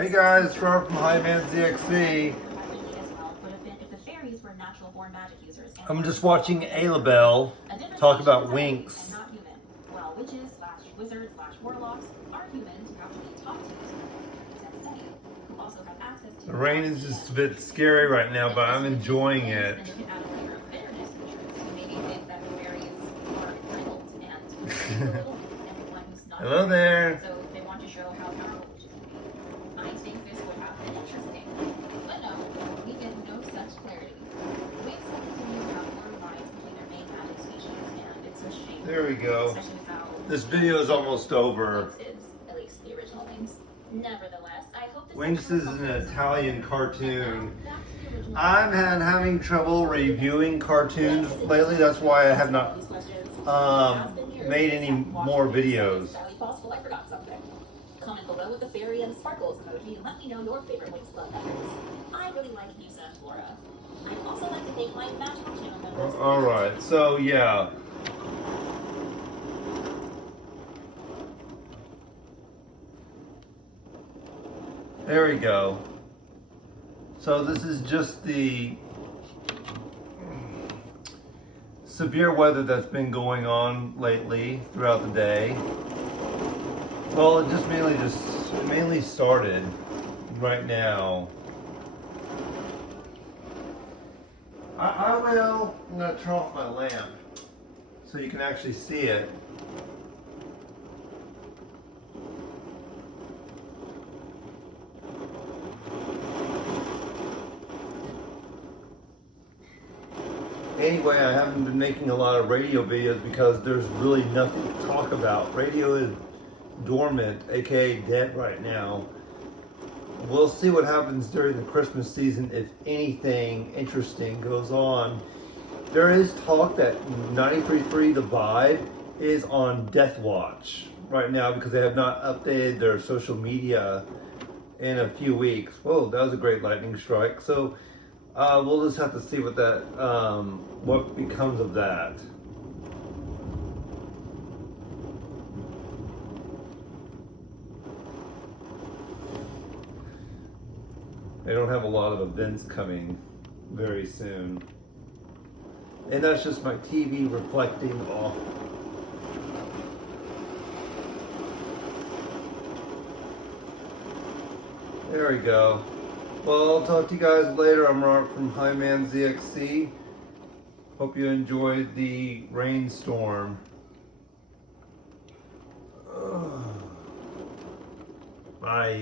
Hey guys, it's Robert from Highman ZXC. I'm just watching Alabelle talk about Winx. Well, witches/wizards/warlocks are humans who have to be talked to who also have access to The rain is just a bit scary right now, but I'm enjoying it. Hello there. So they want to show how powerful witches can be. I think this would have been interesting. But no, we get no such clarity. We expect it to be about more lines between their main magic species, and it's a shame. There we go. Especially with how This video is almost over. Winx is, at least the original Winx. Nevertheless, I hope this Winx is an Italian cartoon. Back to the original. I've been having trouble reviewing cartoons lately. That's why I have not made any more videos. Possible, I forgot something. Comment below with the fairy and sparkles emoji and let me know your favorite Winx Club members. I really like Nisa and Flora. I'd also like to thank my magical channel members. Alright, so yeah. There we go. So this is just the severe weather that's been going on lately throughout the day. Well, it mainly started right now. I'm gonna turn off my lamp so you can actually see it. Anyway, I haven't been making a lot of radio videos because there's really nothing to talk about. Radio is dormant, aka dead right now. We'll see what happens during the Christmas season if anything interesting goes on. There is talk that 93.3 The Vibe is on death watch right now because they have not updated their social media in a few weeks. Whoa, that was a great lightning strike. So we'll just have to see what that what becomes of that. They don't have a lot of events coming very soon. And that's just my TV reflecting off. There we go. Well, I'll talk to you guys later. I'm Robert from Highman ZXC. Hope you enjoyed the rainstorm. Bye.